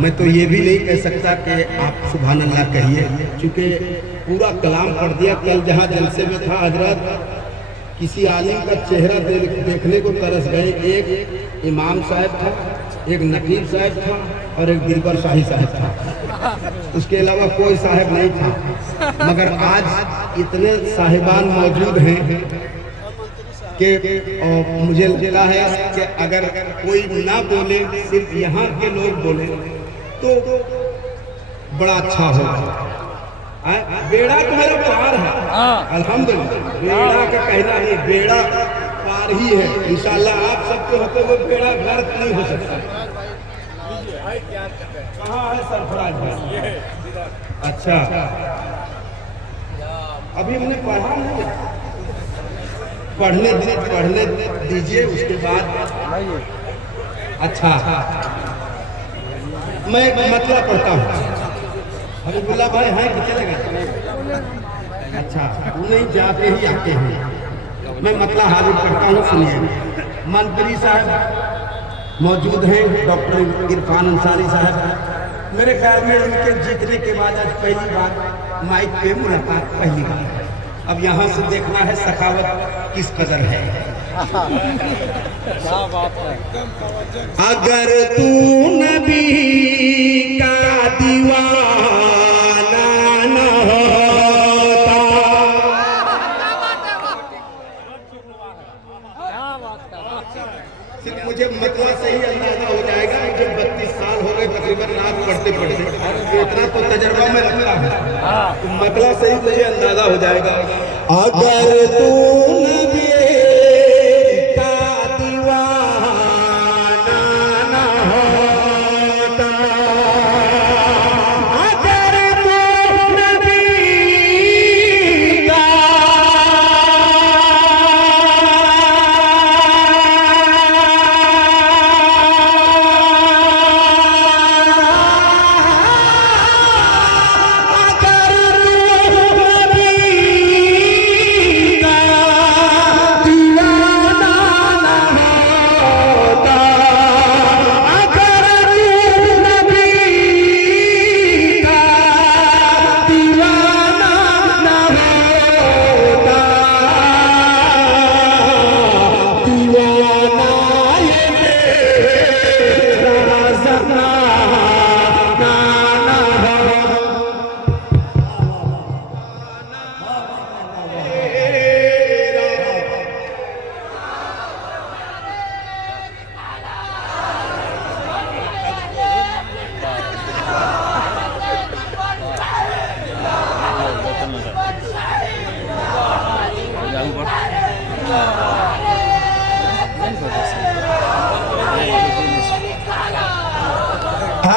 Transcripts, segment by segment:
मैं तो ये भी नहीं कह सकता कि आप सुभान अल्लाह कहिए, क्योंकि पूरा कलाम पढ़ दिया। कल जहाँ जलसे में था हजरत, किसी आलिम का चेहरा देखने को तरस गए। एक इमाम साहब था, एक नकीब साहब था और एक दिलबर शाही साहब था। उसके अलावा कोई साहब नहीं था। मगर आज इतने साहिबान मौजूद हैं कि मुझे लगता है कि अगर कोई ना बोले, सिर्फ यहाँ के लोग बोले तो बड़ा अच्छा होगा। बेड़ा तो मेरा पार है, अल्हम्दुलिल्लाह। बेड़ा का कहना नहीं, बेड़ा पार ही है इंशाल्लाह। आप सबके होते हुए बेड़ा गर्क नहीं हो सकता। कहाँ है सरफराज भाई? अच्छा, अभी हमने पढ़ा नहीं, पढ़ने दीजिए उसके बाद। अच्छा, मैं मतलब पढ़ता हूँ। हबीबुल्लाह भाई हैं कितने लगे? अच्छा, उन्हें जाते ही आते हैं। मैं मतलब हाजिर करता हूँ, सुनिए। मंत्री साहब मौजूद हैं, डॉक्टर इरफान अंसारी साहब। मेरे ख्याल में उनके जीतने के बाद आज पहली बार माइक पे मुलाकात, पहली बार। अब यहाँ से देखना है सखावत किस कदर है। क्या बात है। अगर तू नबी का दीवाना न होता, सिर्फ मुझे मतलब से ही अंदाजा हो जाएगा। मुझे 32 साल हो गए तकरीबन नाम पढ़ते पढ़ते, इतना तो तजर्बा में रखता है, तो मतलब से ही मुझे अंदाजा हो जाएगा। अगर तू नबी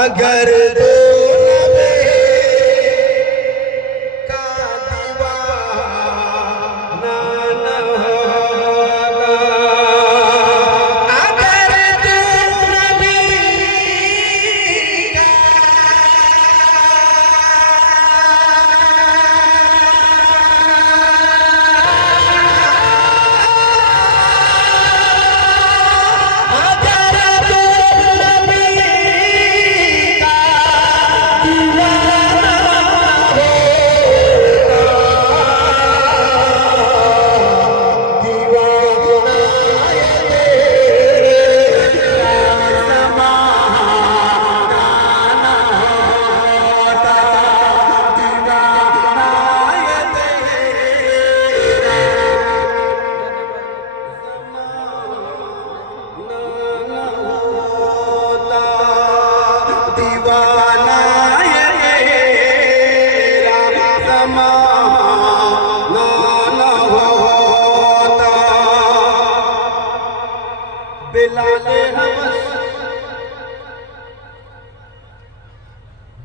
अगर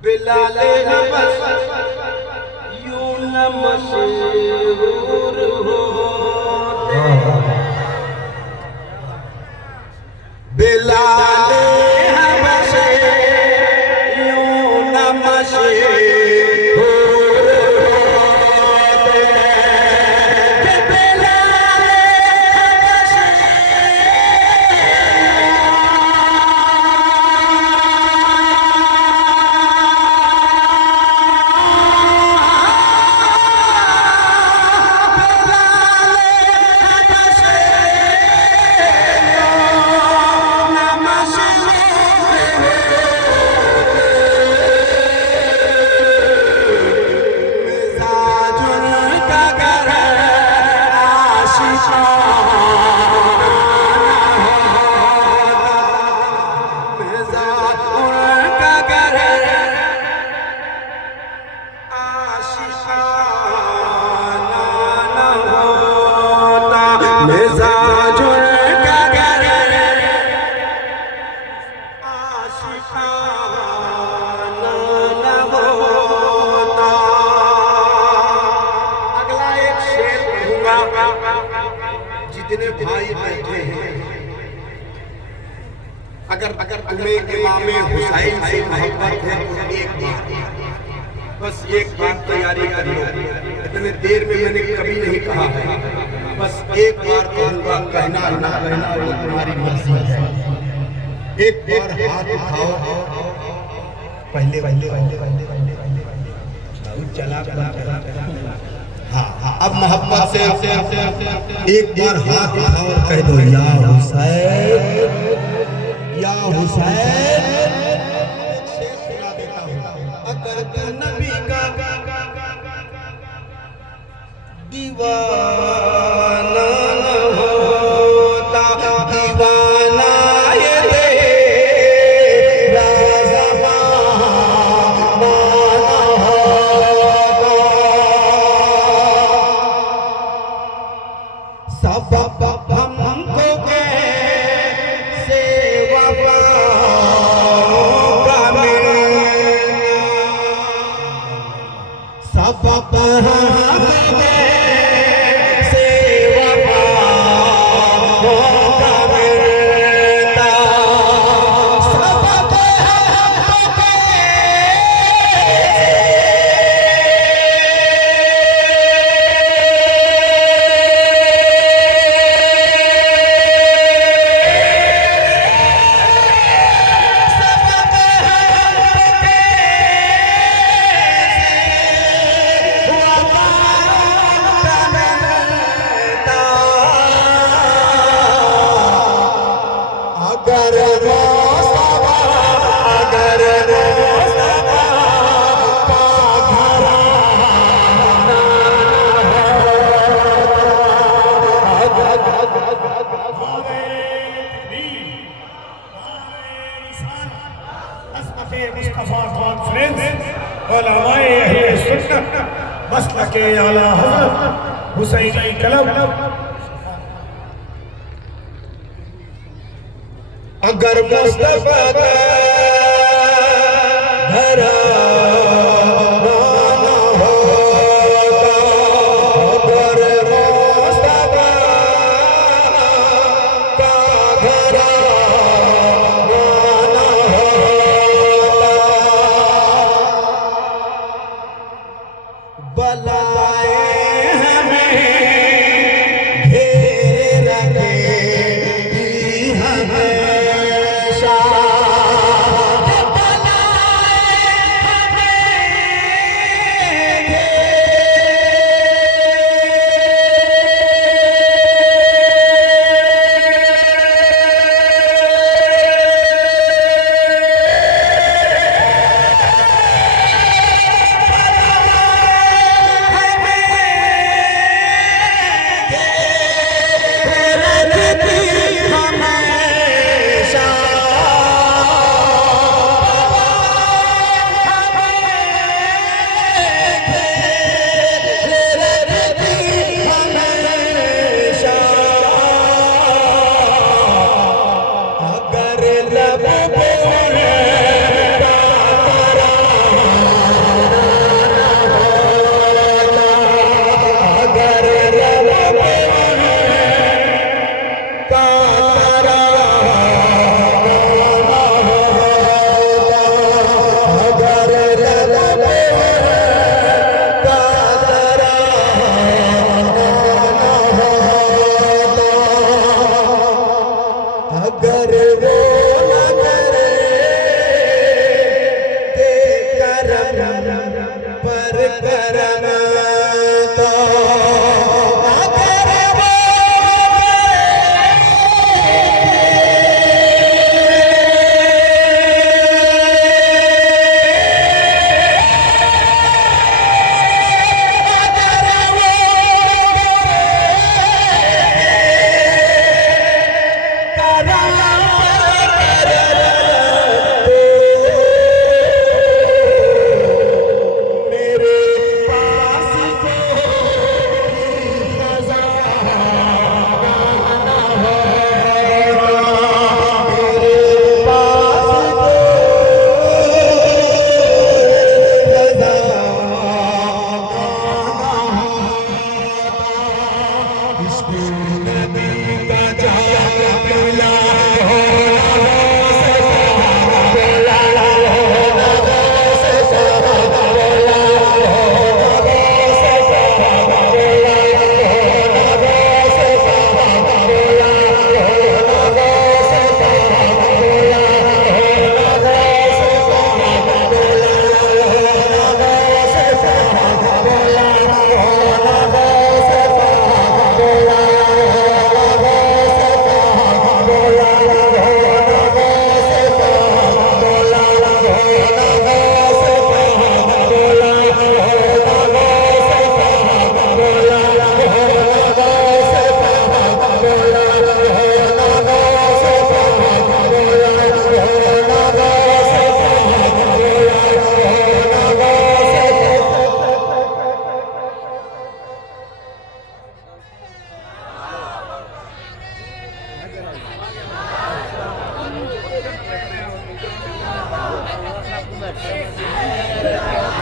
बिलाले बस यूं न मशहूर होते, बिलाले बस यूं न मशहूर जितने भाई बैठे हैं, अगर तुम्हें इमाम हुसैन से मोहब्बत है तो एक बार, बस एक बार तैयारी कर लो। इतने देर में मैंने कभी नहीं कहा है, बस एक बार कहूँगा, कहना ना कहना वो तुम्हारी मर्जी है। एक बार हाथ उठाओ, पहले चला हाँ, अब मोहब्बत से एक बार हाथ उठाओ और कह दो, या हुसैन, या हुसैन। शेर सुना देता हूँ, अगर तू नबी का दीवाना न होता, दीवाना ये तेरा ज़माना न होता। सबब हमको कैसे वफा का मिलना, सबब हमको कैसे वफा का मिलता, सबब हमको मसलके आला हज़रत हुसैनी कलम। अगर मुस्तफा का घराना न होता, अगर मुस्तफा का घराना न होता, बलाए हमें घेरे रखेगी हमेशा, बलाए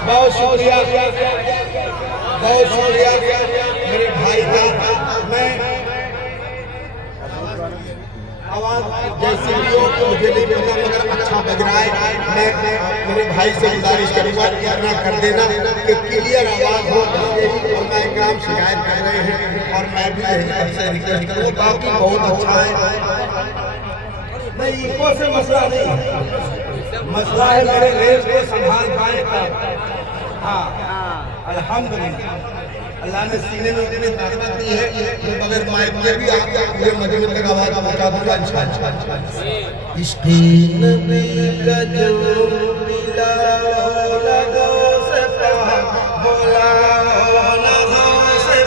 बहुत शुक्रिया, बहुत शुक्रिया मेरे भाई का। मैं आवाज जैसी भी हो तो मुझे नहीं पता, मगर अच्छा बज रहा है। मैं मेरे भाई से गुजारिश करूंगा इतना कर देना कि क्लियर आवाज हो। काम शिकायत कर रहे हैं और मैं भी यही रिक्वेस्ट करूँगा। बाकी बहुत अच्छा है, नहीं इको से मसला नहीं है, मसला है मेरे रेस को संभाल पाए तब। हाँ अल्हम्दुलिल्लाह अल्लाह ने सीने में इतनी ताकत दी है कि बगैर माइक के भी आप पूरे मजमे तक आवाज पहुंचा दूंगा इंशाअल्लाह। इसकी नबी का जो मिला लगो से बोला लगो से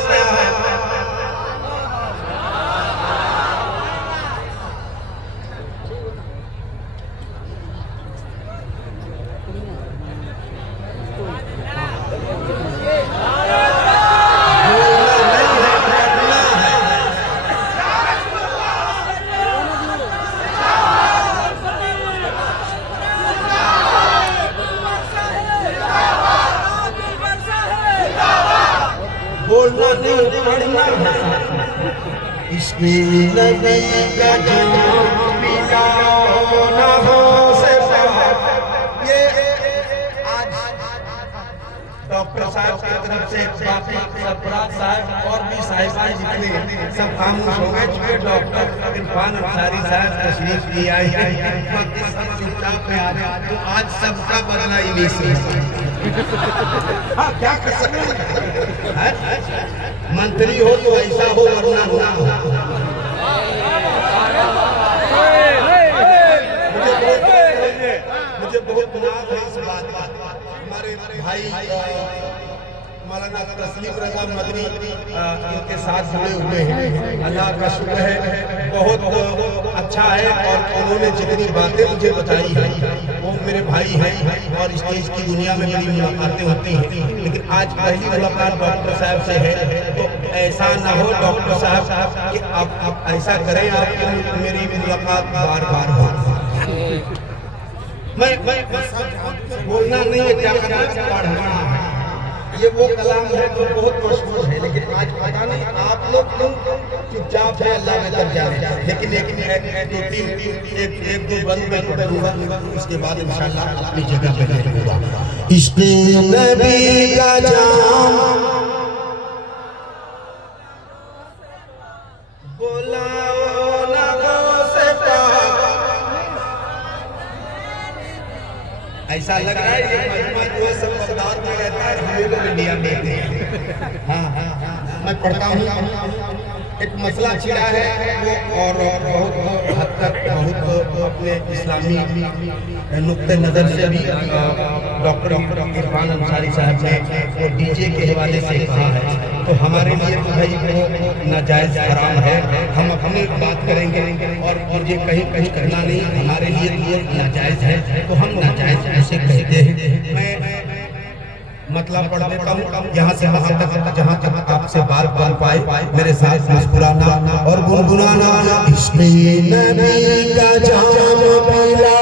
बोलना नहीं पढ़ना है। इसकी नबी का जो मिला ना हो से ये आज डॉक्टर साहब की तरफ से बाकी सरफराज साहब और भी साहिबान जितने सब खामोश हो गए, चूंकि डॉक्टर इरफान अंसारी साहब तशरीफ ले आए हैं, बाकी सब चुपचाप में आ रहे। तो आज सबका बदला इन्हीं से। हाँ क्या कर सकते हैं, मंत्री हो तो ऐसा हो वरना ना हो। मुझे बहुत नाज है इस बात का। हमारे भाई मौलाना तस्लीम रजा मदनी इनके साथ जुड़े हुए हैं, अल्लाह का शुक्र है, बहुत अच्छा है। और उन्होंने जितनी बातें मुझे बताई हैं वो मेरे भाई हैं और स्टेज की दुनिया में मेरी मुलाकातें होती हैं, लेकिन आज पहली मुलाकात डॉक्टर साहब से है। तो ऐसा ना हो डॉक्टर साहब कि आप ऐसा करें आप मेरी मुलाकात बार बार हो। मैं बोलना नहीं है, क्या करना पढ़ना है। ये वो कलाम है जो बहुत मशहूर है, लेकिन आज पता नहीं आप लोग चुपचाप है, अल्लाह में तक जा रहे हैं। लेकिन एक दो बंद में पढ़ूंगा, उसके बाद इंशाअल्लाह अपनी जगह पे रहूंगा। इश्क़ नबी का जाम बोला ऐसा लग रहा है ये मजमा जो है सब बगदाद में रहता है, हम लोग इंडिया में रहते हैं। हाँ मैं पढ़ता हूँ। एक मसला छिड़ा है वो और बहुत हद तक बहुत अपने इस्लामी नुक्ते नज़र से भी डॉक्टर इरफान अंसारी साहब ने वो डीजे के हवाले से कहा है, तो हमारे लिए तो भाई वो नाजायज़ हराम है। हम अपनी बात करेंगे और मुझे कहीं कहीं करना नहीं, हमारे लिए नाजायज़ है तो हम नाजायज़ ऐसे कहते हैं। मैं मतलब पढ़ देता हूँ यहाँ से वहाँ तक, जहाँ तक आपसे बात बन पाए। मेरे साथ मुस्कुराना और गुनगुनाना। इश्क़ नबी का जाम पिला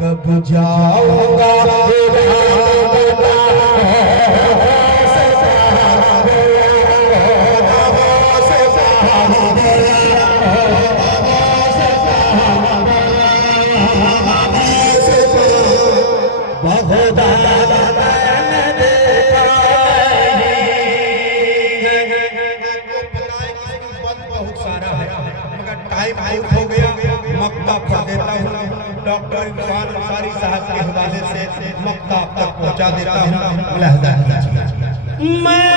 कब जाऊंगा डॉक्टर इरफान अंसारी साहब के हवाले से मक्का तक पहुंचा देता हूं। मुलाहिजा कीजिए। मैं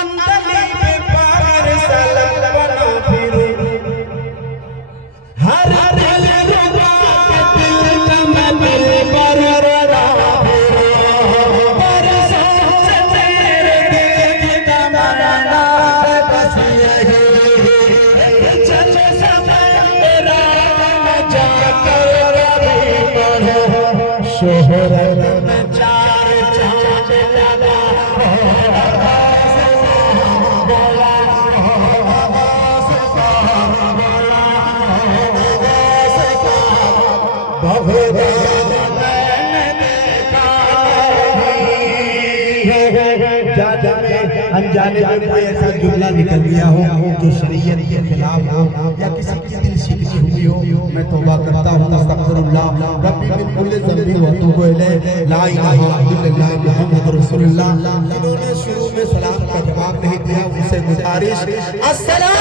अंदली पे पार सलत बना फिरूं, हर दिल रुबा के दिल का मैं दिल पर रहा फिरूं, बरसों से तेरे दिल की तमन्ना है बस यही शोहरत में चार चांद लगा अनजाने में कोई ऐसा जुमला निकल गया हो जो शरीयत के खिलाफ हो या किसी की दिल शिकनी हुई हो, मैं तौबा करता हूँ। अस्तगफिरुल्लाह रब्बी मिन कुल्ली ज़ंबी व अतूबु इलैह, ला इलाहा इल्लल्लाह मुहम्मदुर रसूलुल्लाह। इन्होंने शुरू में सलाम का जवाब नहीं दिया, उनसे गुजारिश अस्सलाम